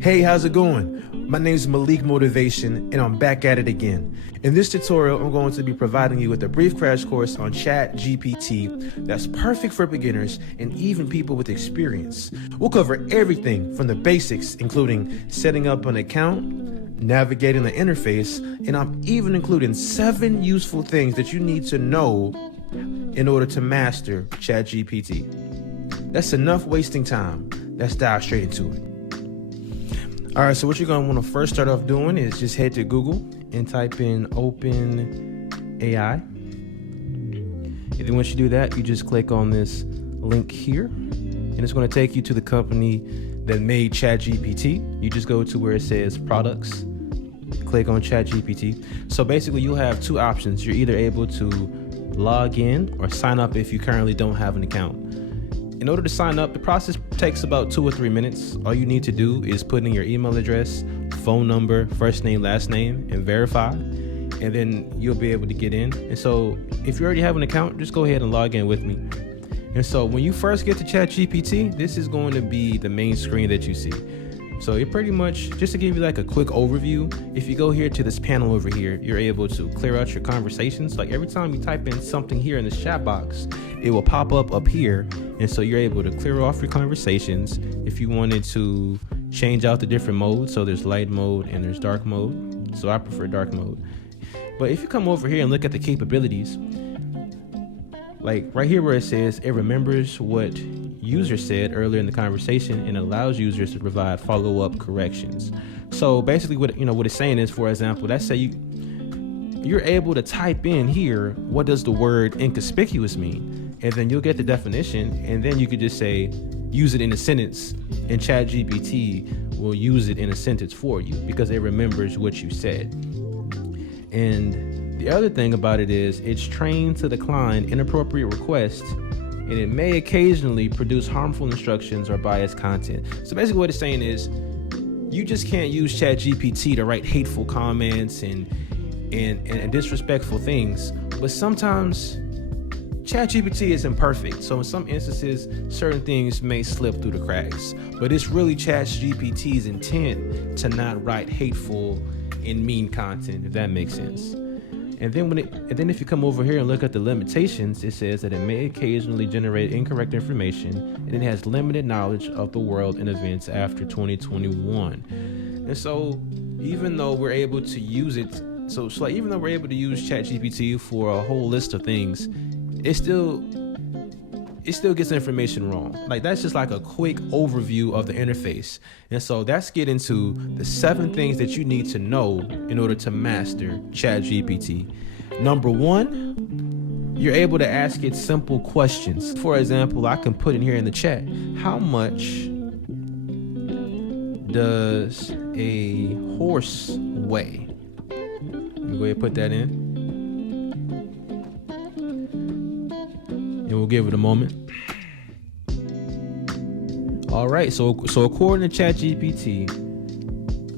Hey, how's it going? My name is Malik Motivation, and I'm back at it again. In this tutorial, I'm going to be providing you with a brief crash course on ChatGPT that's perfect for beginners and even people with experience. We'll cover everything from the basics, including setting up an account, navigating the interface, and I'm even including 7 useful things that you need to know in order to master ChatGPT. That's enough wasting time. Let's dive straight into it. All right, so what you're going to want to first start off doing is just head to Google and type in openai. And then once you do that, you just click on this link here, and it's going to take you to the company that made ChatGPT. You just go to where it says products, click on ChatGPT. So basically you'll have 2 options. You're either able to log in or sign up if you currently don't have an account. In order to sign up, the process takes about 2 or 3 minutes. All you need to do is put in your email address, phone number, first name, last name, and verify, and then you'll be able to get in. And so if you already have an account, just go ahead and log in with me. And so when you first get to ChatGPT, this is going to be the main screen that you see. So it pretty much, just to give you like a quick overview, if you go here to this panel over here, you're able to clear out your conversations. Like every time you type in something here in this chat box, it will pop up here. And so you're able to clear off your conversations. If you wanted to change out the different modes, so there's light mode and there's dark mode. So I prefer dark mode. But if you come over here and look at the capabilities, like right here where it says it remembers what user said earlier in the conversation and allows users to provide follow-up corrections. So basically what it's saying is, for example, let's say you're able to type in here, what does the word inconspicuous mean? And then you'll get the definition, and then you could just say, use it in a sentence, and ChatGPT will use it in a sentence for you because it remembers what you said. And the other thing about it is it's trained to decline inappropriate requests, and it may occasionally produce harmful instructions or biased content. So basically what it's saying is you just can't use ChatGPT to write hateful comments and disrespectful things, but sometimes ChatGPT is imperfect. So in some instances, certain things may slip through the cracks, but it's really ChatGPT's intent to not write hateful and mean content, if that makes sense. And then if you come over here and look at the limitations, it says that it may occasionally generate incorrect information, and it has limited knowledge of the world and events after 2021. And so even though we're able to use it, even though we're able to use ChatGPT for a whole list of things, it still gets information wrong. Like that's just like a quick overview of the interface. And so that's getting to the 7 things that you need to know in order to master ChatGPT. Number 1, you're able to ask it simple questions. For example, I can put in here in the chat, how much does a horse weigh? Let me go ahead and put that in. And we'll give it a moment. All right, so according to ChatGPT,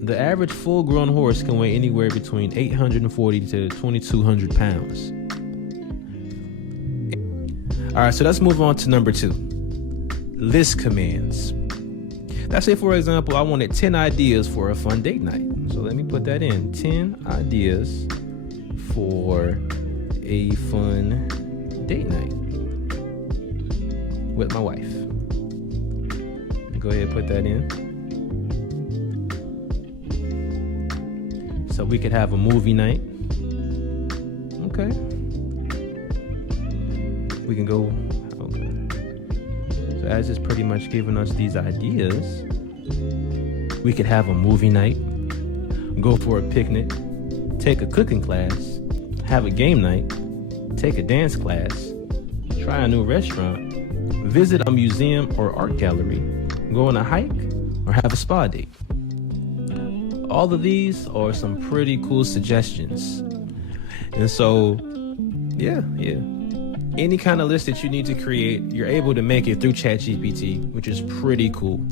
the average full-grown horse can weigh anywhere between 840 to 2,200 pounds. All right, so let's move on to number 2, list commands. Let's say, for example, I wanted 10 ideas for a fun date night. So let me put that in, 10 ideas for a fun date night with my wife. Go ahead and put that in. So we could have a movie night. Okay. We can go, okay. So as it's pretty much giving us these ideas, we could have a movie night, go for a picnic, take a cooking class, have a game night, take a dance class, try a new restaurant, visit a museum or art gallery, go on a hike, or have a spa date. All of these are some pretty cool suggestions. And so, yeah. Any kind of list that you need to create, you're able to make it through ChatGPT, which is pretty cool.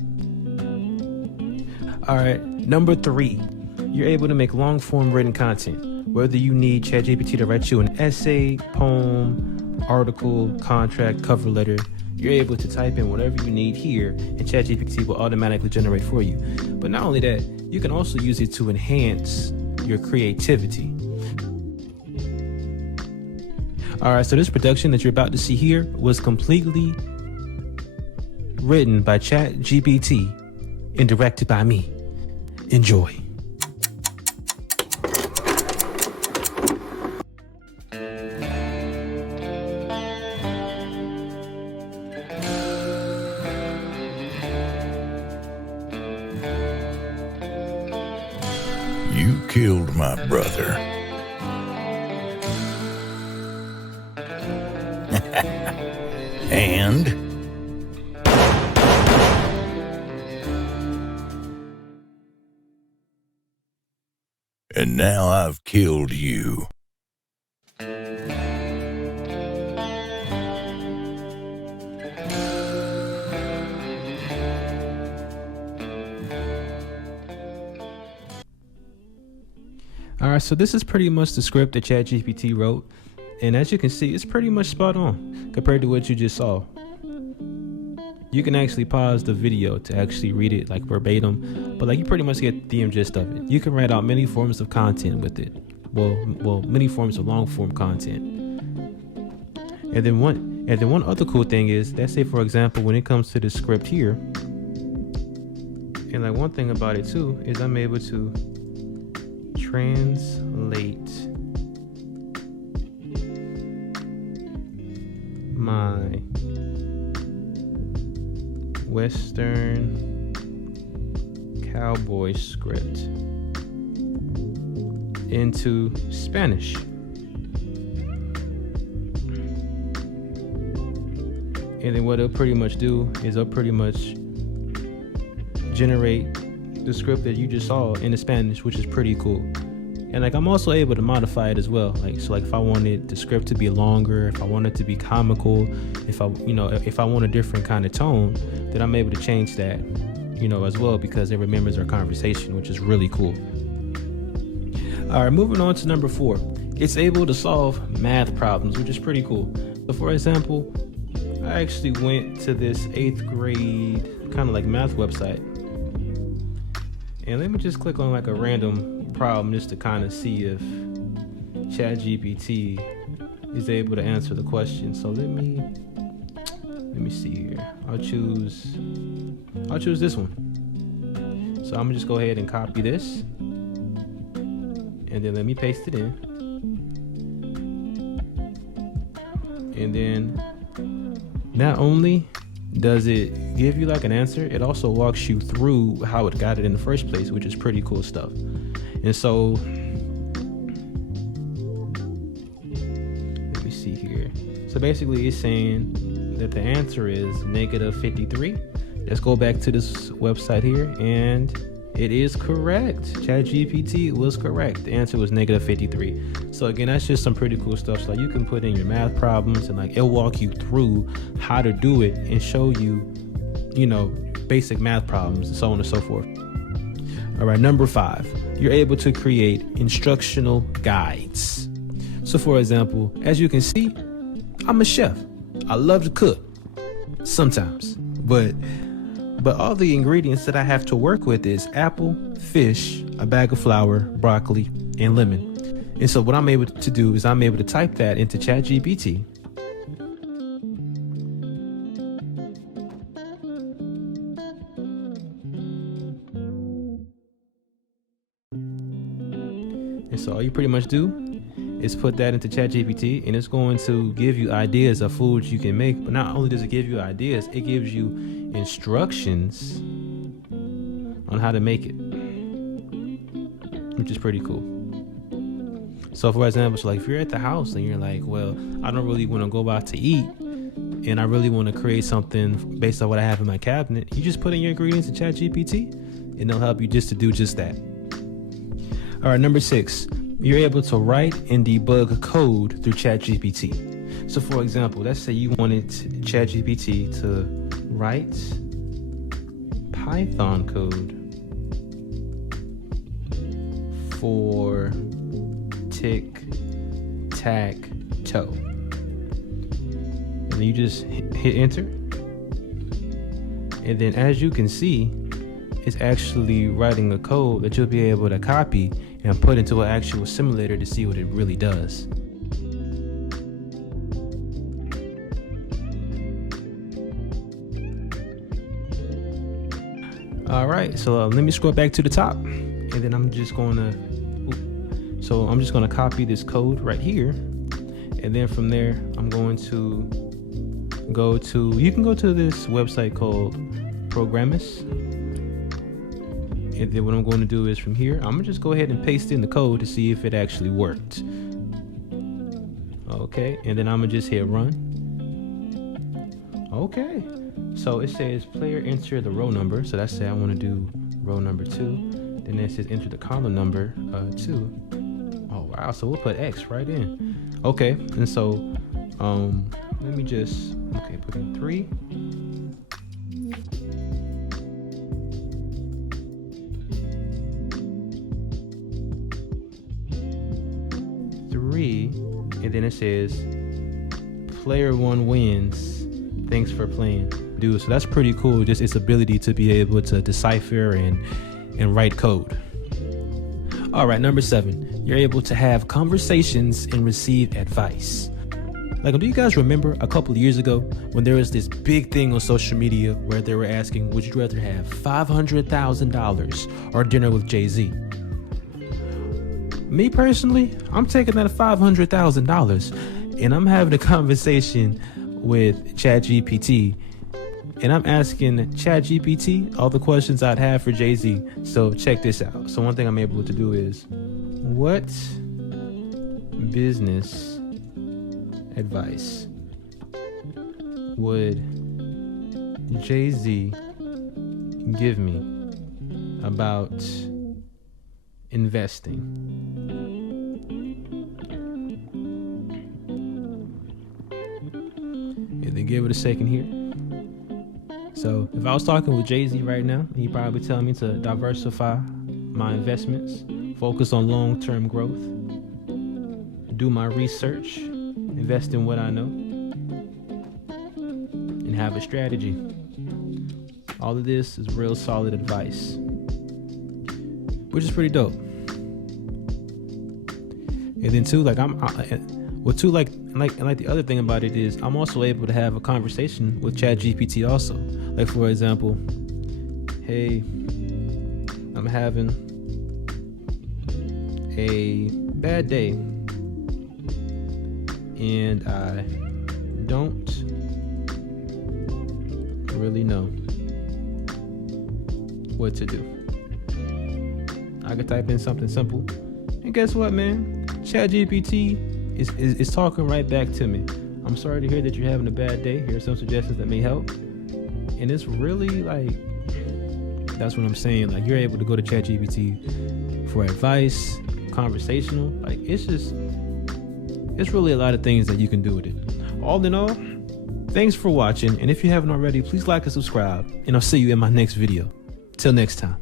All right, number 3, you're able to make long form written content. Whether you need ChatGPT to write you an essay, poem, article, contract, cover letter, you're able to type in whatever you need here, and ChatGPT will automatically generate for you. But not only that, you can also use it to enhance your creativity. All right, so this production that you're about to see here was completely written by ChatGPT and directed by me. Enjoy. You killed my brother. And now I've killed you. All right, so this is pretty much the script that ChatGPT wrote. And as you can see, it's pretty much spot on compared to what you just saw. You can actually pause the video to actually read it like verbatim, but like you pretty much get the gist of it. You can write out many forms of content with it. Well, many forms of long form content. And then one other cool thing is, let's say for example, when it comes to the script here, and like one thing about it too is I'm able to translate my Western cowboy script into Spanish. And then what it'll pretty much do is it'll pretty much generate the script that you just saw in the Spanish, which is pretty cool. And like I'm also able to modify it as well. Like if I wanted the script to be longer, if I want it to be comical, if I want a different kind of tone, then I'm able to change that, as well, because it remembers our conversation, which is really cool. All right, moving on to number 4. It's able to solve math problems, which is pretty cool. So for example, I actually went to this 8th grade kind of like math website. And let me just click on like a random problem just to kind of see if ChatGPT is able to answer the question. So let me see here. I'll choose this one. So I'm gonna just go ahead and copy this, and then let me paste it in. And then not only does it give you like an answer, it also walks you through how it got it in the first place, which is pretty cool stuff. And so let me see here. So basically it's saying that the answer is -53. Let's go back to this website here, and it is correct. ChatGPT was correct. The answer was -53. So again, that's just some pretty cool stuff. So like you can put in your math problems, and like it'll walk you through how to do it and show you, basic math problems and so on and so forth. All right, number 5, you're able to create instructional guides. So for example, as you can see, I'm a chef. I love to cook sometimes, but all the ingredients that I have to work with is apple, fish, a bag of flour, broccoli, and lemon. And so what I'm able to do is I'm able to type that into ChatGPT. And so all you pretty much do is put that into ChatGPT, and it's going to give you ideas of foods you can make. But not only does it give you ideas, it gives you instructions on how to make it, which is pretty cool. So for example, so like if you're at the house and you're like, well, I don't really want to go out to eat, and I really want to create something based on what I have in my cabinet, you just put in your ingredients in ChatGPT, and they'll help you just to do just that. All right, number 6, you're able to write and debug code through ChatGPT. So for example, let's say you wanted ChatGPT to write Python code for tic-tac-toe. And then you just hit enter, And then as you can see, it's actually writing a code that you'll be able to copy and put into an actual simulator to see what it really does. All right, so let me scroll back to the top, and then I'm just gonna copy this code right here, and then from there I'm going to you can go to this website called Programmis, and then what I'm going to do is from here I'm gonna just go ahead and paste in the code to see if it actually worked. Okay, and then I'm gonna just hit run. Okay, so it says player enter the row number, so that's say I want to do row number 2. Then it says enter the column number 2. Oh wow, so we'll put X right in. Okay, and so let me just put in 3. And then it says player 1 wins, thanks for playing. Dude, so that's pretty cool, just its ability to be able to decipher and write code. All right, number 7, you're able to have conversations and receive advice. Like, do you guys remember a couple of years ago when there was this big thing on social media where they were asking, would you rather have $500,000 or dinner with Jay-Z? Me personally, I'm taking that $500,000 and I'm having a conversation with ChatGPT, and I'm asking ChatGPT all the questions I'd have for Jay-Z. So check this out. So one thing I'm able to do is, what business advice would Jay-Z give me about investing? And then give it a second here. So if I was talking with Jay-Z right now, he'd probably tell me to diversify my investments, focus on long-term growth, do my research, invest in what I know, and have a strategy. All of this is real solid advice, which is pretty dope. And then too, like the other thing about it is I'm also able to have a conversation with ChatGPT also. Like, for example, hey, I'm having a bad day and I don't really know what to do. I could type in something simple, and guess what, man? ChatGPT is talking right back to me. I'm sorry to hear that you're having a bad day. Here are some suggestions that may help. And it's really like, that's what I'm saying. Like, you're able to go to ChatGPT for advice, conversational. Like, it's really a lot of things that you can do with it. All in all, thanks for watching. And if you haven't already, please like and subscribe. And I'll see you in my next video. Till next time.